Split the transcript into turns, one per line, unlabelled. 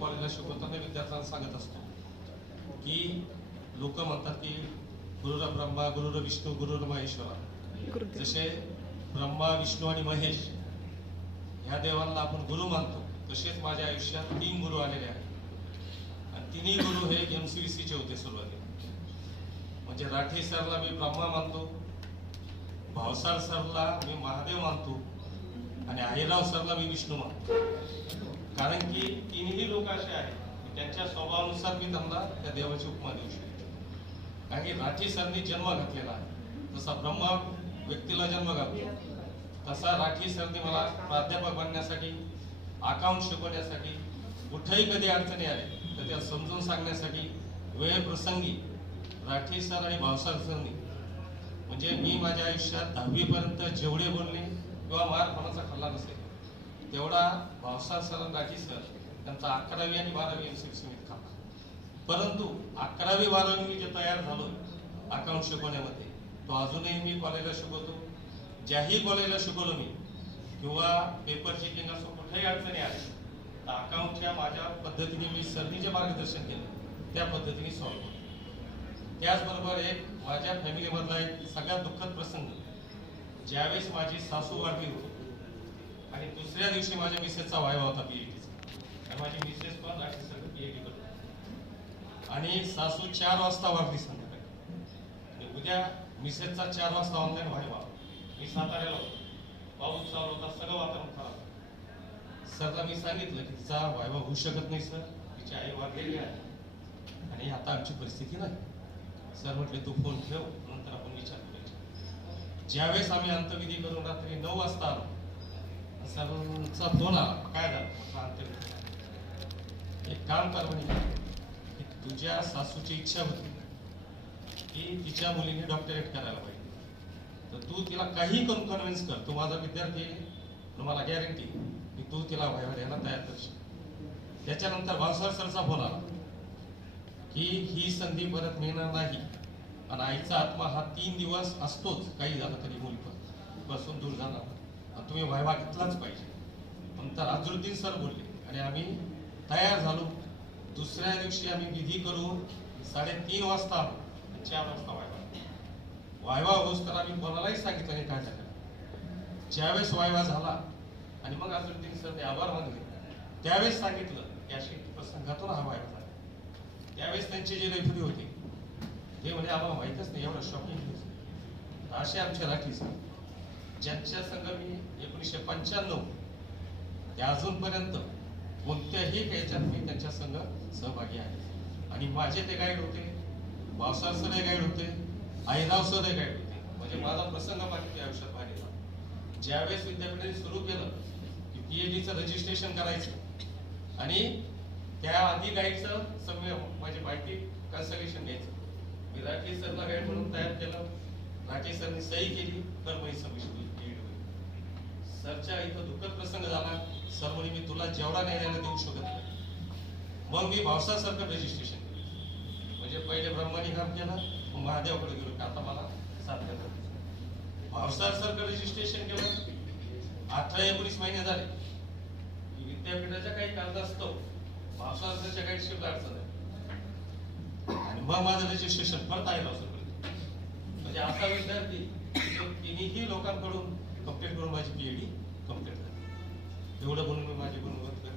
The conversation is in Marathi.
कॉलेजला शिकवताना विद्यार्थ्यांना सांगत असतो की लोक म्हणतात की गुरुर ब्रह्मा गुरुर विष्णू गुरुर महेश्वरा. जसे ब्रह्मा विष्णू आणि महेश ह्या देवांना आपण गुरु मानतो. तसेच माझ्या आयुष्यात तीन गुरु आलेले आहेत. आणि तिन्ही गुरु हे एम सी चे होते सुरुवातीला. म्हणजे राठी सरला मी ब्रह्मा मानतो भावसार सरला मी महादेव मानतो आणि आहिराव सरला मी विष्णू मानतो. कारण की तिन्ही लोक असे आहेत की त्यांच्या स्वभावानुसार मी त्यांना त्या देवाची उपमा देऊ शकतो. कारण की राठी सरनी जन्म घातलेला आहे. जसा ब्रह्मा व्यक्तीला जन्म घालतो तसा राठी सरनी मला प्राध्यापक बनण्यासाठी अकाउंट शिकवण्यासाठी कुठेही कधी अडचणी आल्या तर त्या समजून सांगण्यासाठी वेळ प्रसंगी राठी सर आणि भावसार सरनी म्हणजे मी माझ्या आयुष्यात दहावीपर्यंत जेवढे बोलणे किंवा मार कोणाचा खाल्ला नसेल तेवढा भावसार सर राठी सर त्यांचा अकरावी आणि बारावी एम सी खाल्ला परंतु अकरावी बारावी मी जे तयार झालो अकाउंट शिकवण्यामध्ये तो अजूनही मी कॉलेजला शिकवतो. ज्याही कॉलेजला शिकवलो मी किंवा पेपर चेकिंग असो कुठेही अडचणी आल्या तर अकाउंटच्या माझ्या पद्धतीने मी सरनी जे मार्गदर्शन केलं. त्या पद्धतीने सॉल्व्ह केलं त्याचबरोबर एक माझ्या फॅमिलीमधला एक सगळ्यात दुःखद प्रसंग ज्यावेळेस माझी सासू वाढली होती आणि दुसऱ्या दिवशी माझ्या मिसेसचा वायवा होता पीएटीचा आणि माझी मिसेस पण राठी सर पीएटी करतो आणि सासू चार वाजता वाढली संध्याकाळी. उद्या मिसेसचा चार वाजता ऑनलाईन व्हायवा मी साताऱ्याला होतो. पाऊस चालू होता सगळं वातावरण खराब सरला मी सांगितलं की तिचा व्हायवा होऊ शकत नाही सर. तिची आई वाढलेली आहे. आणि आता आमची परिस्थिती नाही. सर म्हटले तू फोन ठेव नंतर आपण विचार करूया. ज्यावेळेस आम्ही अंतविधी करून रात्री नऊ वाजता आलो सर्वांचा फोन आला. काय झालं? एक काम कर म्हणे तुझ्या सासूची इच्छा होती की तिच्या मुलीने डॉक्टरेट करायला पाहिजे. तर तू तिला काही करून कन्व्हिन्स कर. तू माझा विद्यार्थी तुम्हाला गॅरंटी की तू तिला व्हायला द्यायला तयार करशील. त्याच्यानंतर भावसार सरचा फोन आला की ही संधी परत मिळणार नाही. आणि आईचा आत्मा हा तीन दिवस असतोच. काही झालं तरी मुली पण बसून दूर जाणार. नाही. तुम्ही व्हायवा घेतलाच पाहिजे. नंतर अझरुद्दीन सर बोलले आणि आम्ही तयार झालो. दुसऱ्या दिवशी आम्ही विधी करू साडेतीन वाजता आलो चार वाजता व्हायवा. वायवा होस तर आम्ही कोणालाही सांगितलं नाही काय झालं. ज्यावेळेस वायवा झाला आणि मग अझरुद्दीन सरने आभार मानले त्यावेळेस सांगितलं की अशी प्रसंगातून हा वायवा झाला. त्यावेळेस त्यांचे जे रेफरी होते ते म्हणजे आम्हाला माहीतच नाही एवढं शॉकिंग असे आमचे राखी सर ज्यांच्या संघ मी एकोणीसशे पंच्याण्णव ते अजूनपर्यंत कोणत्याही ह्याच्यात मी त्यांच्या संघ सहभागी आहे. आणि माझे ते गाईड होते भावसार सर गाईड होते आईराव सर गाईड होते. म्हणजे माझा प्रसंग माझ्या त्या आयुष्यात पाहिलेला. ज्यावेळेस विद्यापीठाने सुरू केलं की पीएचडीचं रजिस्ट्रेशन करायचं आणि त्या आधी गाईडचं सगळं माझी माहिती कन्सल्टेशन घ्यायचं. मी राठी सरला गाईड म्हणून तयार केलं. राठी सरनी सही केली तर समजली सरच्या इथं दुःखद प्रसंग झाला. सर म्हणे मी तुला जेवढा न्यायाला देऊ शकत नाही. मग मी भावसार सरकार रजिस्ट्रेशन केलं. म्हणजे पहिले ब्रह्माने काम केलं मग महादेवाकडे गेलो की आता मला साथ देतात भावसार सरकार रजिस्ट्रेशन केलं. अठरा एकोणीस महिने झाले. विद्यापीठाच्या काही कारणास्तव असतो सरच्या काही शिफ्ट अडचण आहे आणि मग माझं रजिस्ट्रेशन परत आहे भावसर म्हणजे असा विद्यार्थी तिन्हीही तिन्ही लोकांकडून कंप्लीट करून माझी पीएडी कंप्लीट झाली. एवढं म्हणून मी माझी गुणवत्ता